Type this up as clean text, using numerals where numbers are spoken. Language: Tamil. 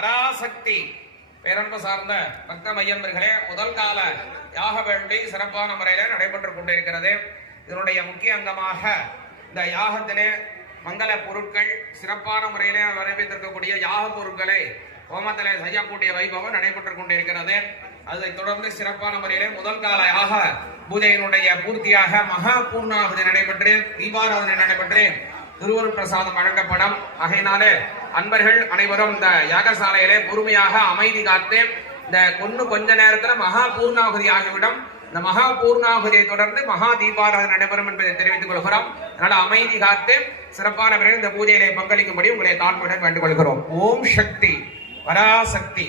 பராசக்தி பேரன்பு சார்ந்த பக்த மையன்பர்களே, முதல் கால யாக வேள்வி சிறப்பான முறையில நடைபெற்றுக் கொண்டிருக்கிறது. இதனுடைய முக்கிய அங்கமாக இந்த யாகத்திலே மங்கள பொருட்கள் சிறப்பான முறையில வரவேற்றிருக்கக்கூடிய யாக பொருட்களை ஹோமத்திலே செய்யக்கூடிய வைபவம் நடைபெற்றுக் கொண்டிருக்கிறது. அதை தொடர்ந்து சிறப்பான முறையிலே முதல் கால யாக பூஜையினுடைய பூர்த்தியாக மகா பூர்ணாகுதி நடைபெற்று தீபாராதனை நடைபெற்று திருவருள் பிரசாதம் வழங்கப்படும். ஆகையினாலே அன்பர்கள் அனைவரும் இந்த யாகசாலையிலே பொறுமையாக அமைதி காத்து இந்த கொஞ்ச நேரத்துல மகா பூர்ணாகுதி ஆகிவிடும். இந்த மகா பூர்ணாகுதியை தொடர்ந்து மகா தீபாராதனை நடைபெறும் என்பதை தெரிவித்துக் கொள்கிறோம். அதனால அமைதி காத்து சிறப்பான முறையில் இந்த பூஜையிலே பங்களிக்கும்படி உங்களை தாழ்மையுடன் வேண்டுகொள்கிறோம். ஓம் சக்தி பராசக்தி.